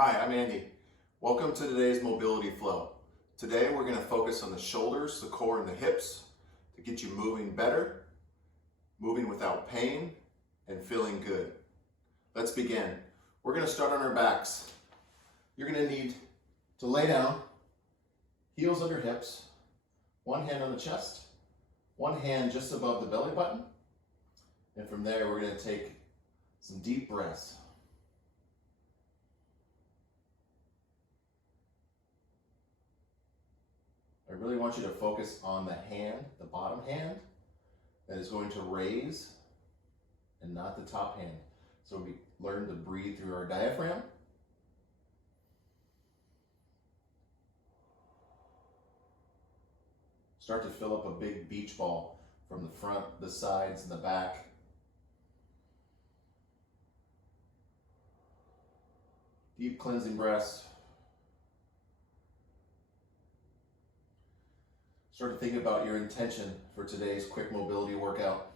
Hi, I'm Andy. Welcome to today's mobility flow. Today we're going to focus on the shoulders, the core, and the hips to get you moving better, moving without pain, and feeling good. Let's begin. We're going to start on our backs. You're going to need to lay down, heels under hips, one hand on the chest, one hand just above the belly button, and from there we're going to take some deep breaths. I really want you to focus on the hand, the bottom hand, that is going to raise and not the top hand. So we learn to breathe through our diaphragm. Start to fill up a big beach ball from the front, the sides, and the back. Deep cleansing breaths. Start to think about your intention for today's quick mobility workout.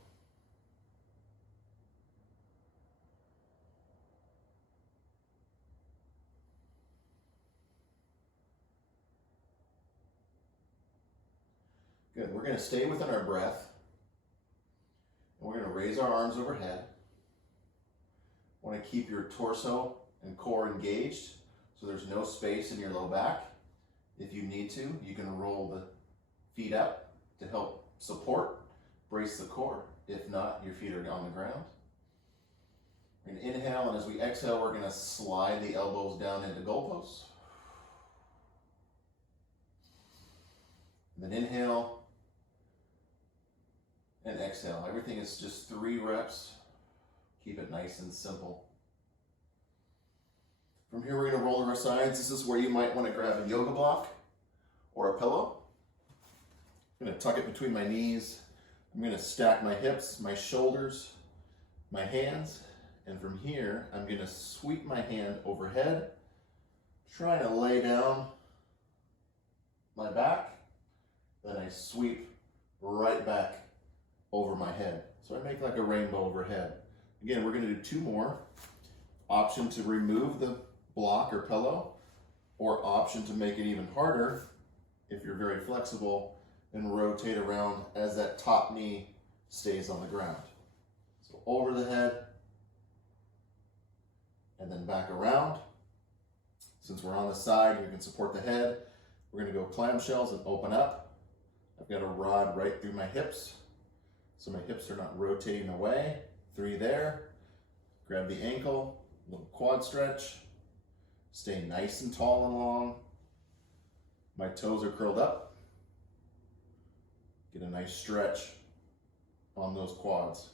Good. We're going to stay within our breath. And we're going to raise our arms overhead. Want to keep your torso and core engaged so there's no space in your low back. If you need to, you can roll the feet up to help support, brace the core. If not, your feet are on the ground. We're going to inhale, and as we exhale, we're going to slide the elbows down into goalposts. And then inhale and exhale. Everything is just 3 reps. Keep it nice and simple. From here, we're going to roll to our sides. This is where you might want to grab a yoga block or a pillow. I'm going to tuck it between my knees. I'm going to stack my hips, my shoulders, my hands, and from here, I'm going to sweep my hand overhead, trying to lay down my back, then I sweep right back over my head. So I make like a rainbow overhead. Again, we're going to do 2 more. Option to remove the block or pillow, or option to make it even harder, if you're very flexible, and rotate around as that top knee stays on the ground. So over the head, and then back around. Since we're on the side, you can support the head. We're going to go clam shells and open up. I've got a rod right through my hips, so my hips are not rotating away. 3 there. Grab the ankle, little quad stretch. Stay nice and tall and long. My toes are curled up. Get a nice stretch on those quads.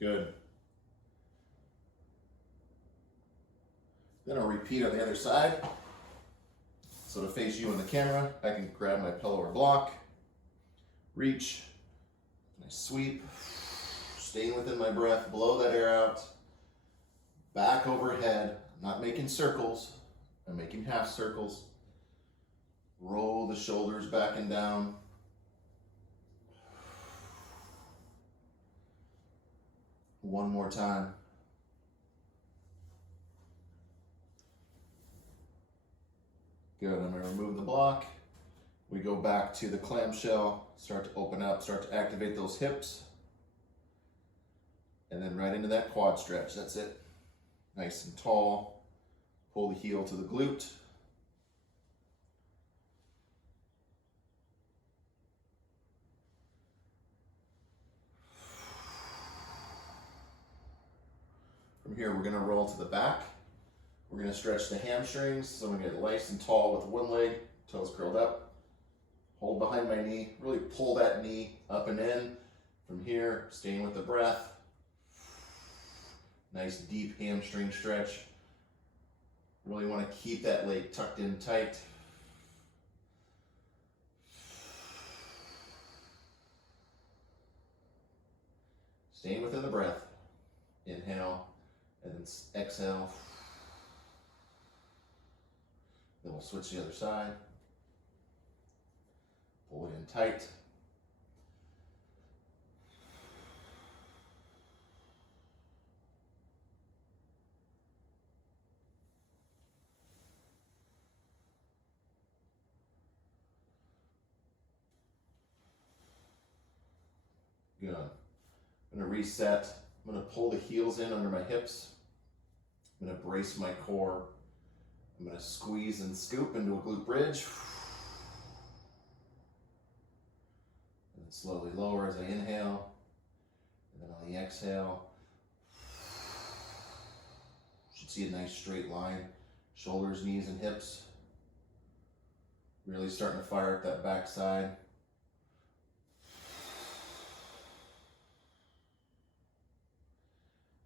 Good. Then I'll repeat on the other side. So to face you in the camera, I can grab my pillow or block, reach, nice sweep, staying within my breath, blow that air out, back overhead. I'm not making circles, I'm making half circles. Roll the shoulders back and down. One more time. Good, I'm going to remove the block. We go back to the clamshell, start to open up, start to activate those hips. And then right into that quad stretch, that's it. Nice and tall. Pull the heel to the glute. From here, we're going to roll to the back. We're going to stretch the hamstrings. So I'm going to get nice and tall with one leg, toes curled up. Hold behind my knee. Really pull that knee up and in. From here, staying with the breath. Nice deep hamstring stretch. Really want to keep that leg tucked in tight. Staying within the breath. Inhale. And then exhale. Then we'll switch to the other side. Pull it in tight. Good. I'm going to reset. I'm going to pull the heels in under my hips. I'm going to brace my core. I'm going to squeeze and scoop into a glute bridge. And then slowly lower as I inhale. And then on the exhale, you should see a nice straight line. Shoulders, knees, and hips. Really starting to fire up that back side.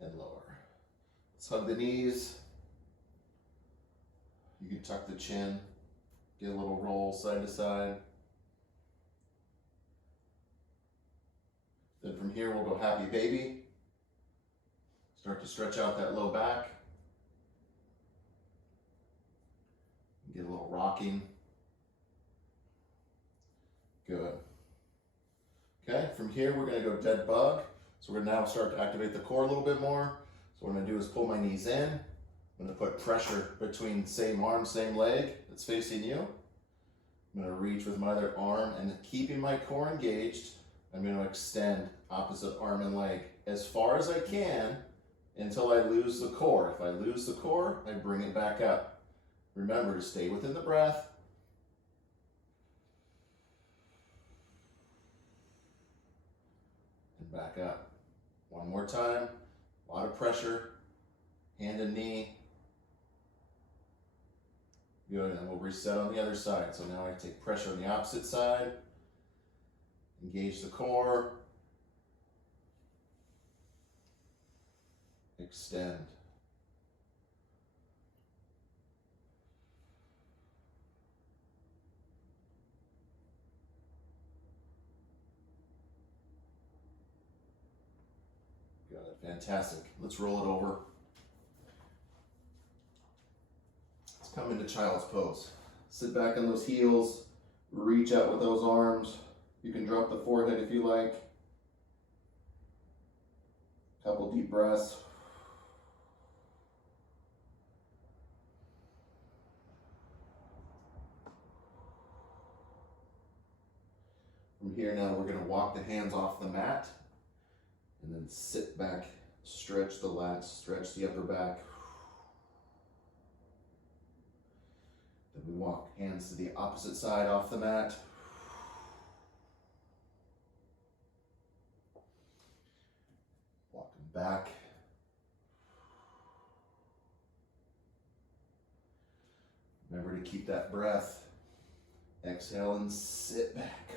And lower. Let's hug the knees. You can tuck the chin. Get a little roll side to side. Then from here we'll go happy baby. Start to stretch out that low back. Get a little rocking. Good. Okay, from here we're going to go dead bug. So we're going to now start to activate the core a little bit more. So what I'm going to do is pull my knees in. I'm going to put pressure between same arm, same leg that's facing you. I'm going to reach with my other arm and keeping my core engaged, I'm going to extend opposite arm and leg as far as I can until I lose the core. If I lose the core, I bring it back up. Remember to stay within the breath. And back up. One more time. A lot of pressure. Hand and knee. Good, and we'll reset on the other side. So now I take pressure on the opposite side. Engage the core. Extend. Good, fantastic. Let's roll it over. Let's come into child's pose. Sit back on those heels. Reach out with those arms. You can drop the forehead if you like. Couple deep breaths. From here now, we're going to walk the hands off the mat and then sit back, stretch the lats, stretch the upper back. Then we walk hands to the opposite side off the mat. Walk them back. Remember to keep that breath. Exhale and sit back.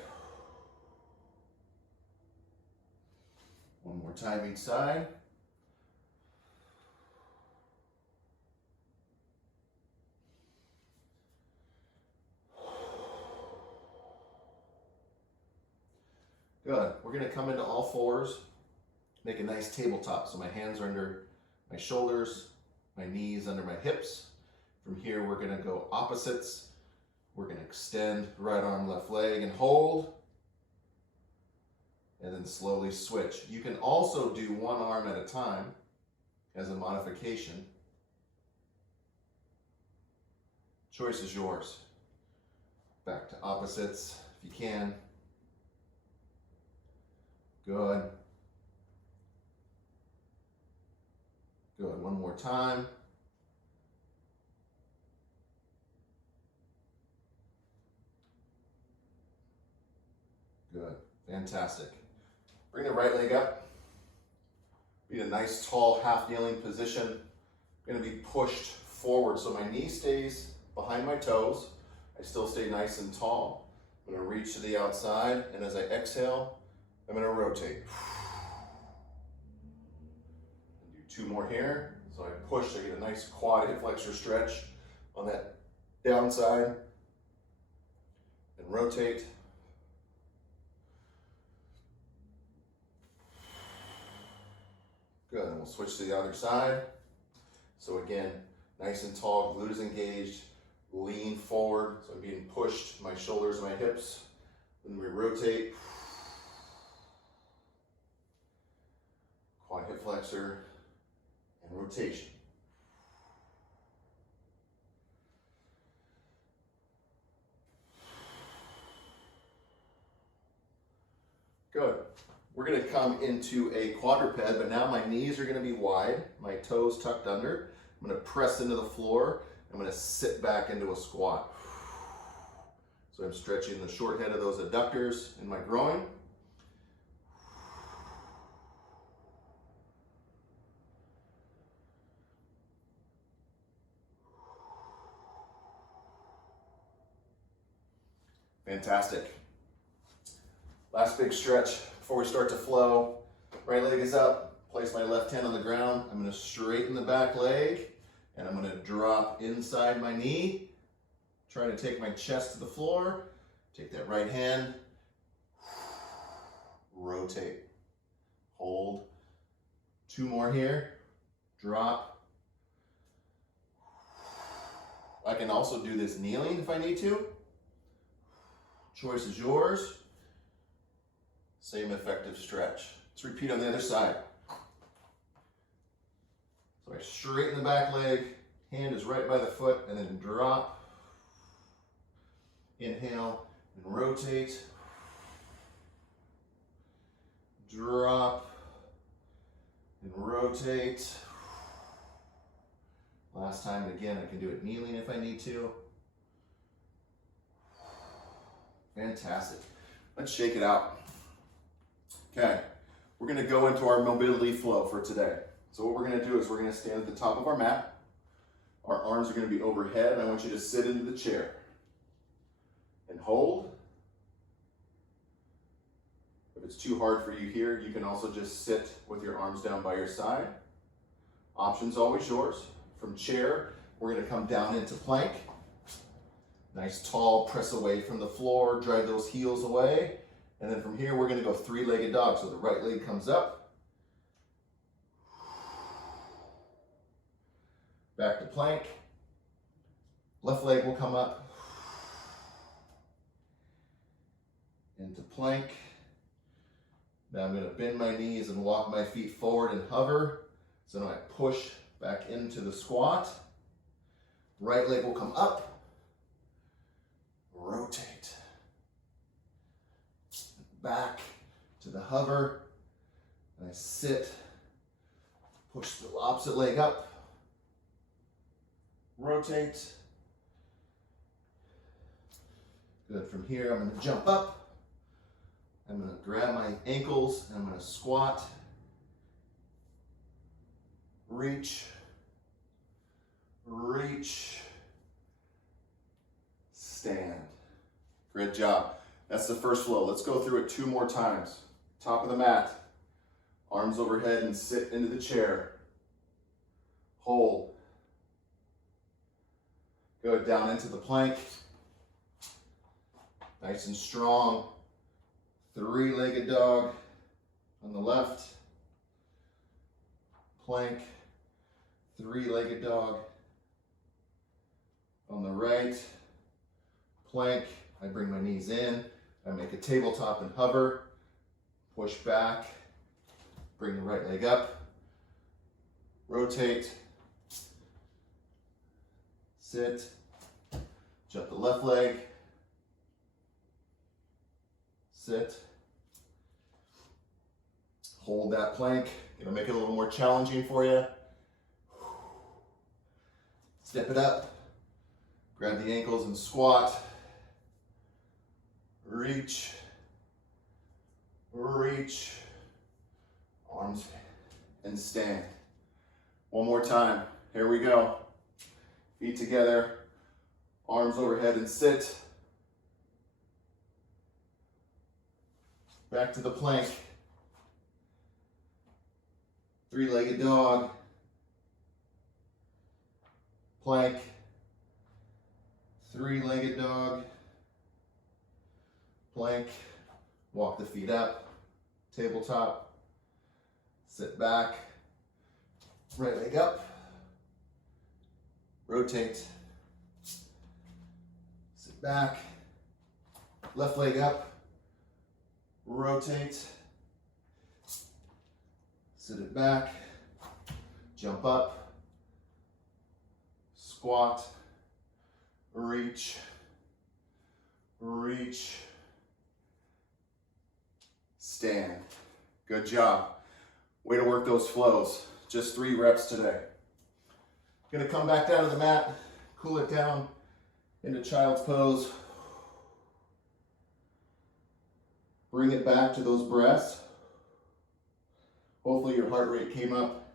One more time each side. Good. We're going to come into all fours. Make a nice tabletop. So my hands are under my shoulders, my knees under my hips. From here, we're going to go opposites. We're going to extend right arm, left leg, and hold. And then slowly switch. You can also do one arm at a time as a modification. Choice is yours. Back to opposites if you can. Good. Good. One more time. Good. Fantastic. Bring the right leg up. Be in a nice tall half kneeling position. I'm going to be pushed forward so my knee stays behind my toes. I still stay nice and tall. I'm going to reach to the outside, and as I exhale, I'm going to rotate. And do two more here. So I push, I get a nice quad hip flexor stretch on that downside. And rotate. Good, and we'll switch to the other side. So again, nice and tall, glutes engaged, lean forward. So I'm being pushed, my shoulders, my hips. Then we rotate. Quad hip flexor and rotation. Good. We're gonna come into a quadruped, but now my knees are gonna be wide, my toes tucked under. I'm gonna press into the floor. I'm gonna sit back into a squat. So I'm stretching the short head of those adductors in my groin. Fantastic. Last big stretch before we start to flow. Right leg is up, place my left hand on the ground. I'm gonna straighten the back leg and I'm gonna drop inside my knee. Try to take my chest to the floor. Take that right hand, rotate, hold. 2 more here, drop. I can also do this kneeling if I need to. Choice is yours. Same effective stretch. Let's repeat on the other side. So I straighten the back leg, hand is right by the foot, and then drop. Inhale and rotate. Drop and rotate. Last time, again, I can do it kneeling if I need to. Fantastic. Let's shake it out. Okay, we're gonna go into our mobility flow for today. So what we're gonna do is we're gonna stand at the top of our mat. Our arms are gonna be overhead, and I want you to sit into the chair. And hold. If it's too hard for you here, you can also just sit with your arms down by your side. Option's always yours. From chair, we're gonna come down into plank. Nice tall press away from the floor, drive those heels away. And then from here, we're gonna go 3-legged dog. So the right leg comes up. Back to plank. Left leg will come up. Into plank. Now I'm gonna bend my knees and walk my feet forward and hover. So now I push back into the squat. Right leg will come up. Rotate. Back to the hover. And I sit. Push the opposite leg up. Rotate. Good. From here, I'm going to jump up. I'm going to grab my ankles and I'm going to squat. Reach. Reach. Stand. Great job. That's the first flow. Let's go through it 2 more times. Top of the mat. Arms overhead and sit into the chair. Hold. Go down into the plank. Nice and strong. 3-legged dog on the left. Plank. 3-legged dog on the right. Plank. I bring my knees in. I make a tabletop and hover. Push back. Bring the right leg up. Rotate. Sit. Jump the left leg. Sit. Hold that plank. Gonna make it a little more challenging for you. Step it up. Grab the ankles and squat. Reach. Reach. Arms and stand. One more time. Here we go. Feet together. Arms overhead and sit. Back to the plank. 3-legged dog. Plank. 3-legged dog. Plank. Walk the feet up. Tabletop. Sit back. Right leg up. Rotate. Sit back. Left leg up. Rotate. Sit it back. Jump up. Squat. Reach. Reach. Stand. Good job. Way to work those flows. Just 3 reps today. Gonna come back down to the mat, cool it down into child's pose. Bring it back to those breaths. Hopefully your heart rate came up.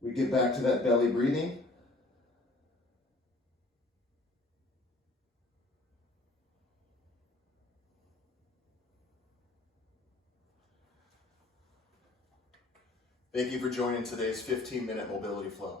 We get back to that belly breathing. Thank you for joining today's 15-minute mobility flow.